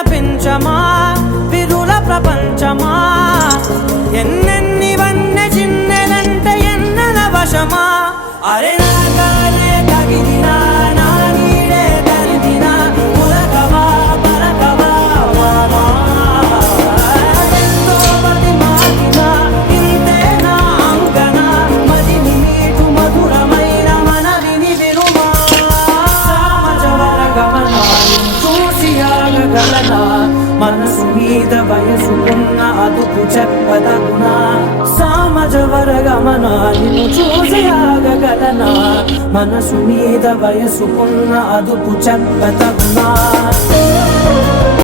విలపించమా విరుల ప్రపంచమా ఎన్నెన్ని వన్నె చిన్నెలంటే ఎన్నెల వశమా అరే నా గాలే తగిలినా నా నీడే తరిమినా ఉలకవా పలకవా మామా ఎంతో మతి మాటినా ఇంతే నా అంకన మదిని మీటు మధురమైన మనవిని వినుమా సామజవర గమనాన్ని చూసి ఆగగలనా మనసు మీద వయసుకున్న అదుపు చెప్పదగునా సామజవర గమనాన్ని చూసి ఆగగలనా మనసు మీద వయసుకున్న అదుపు చెప్పదగునా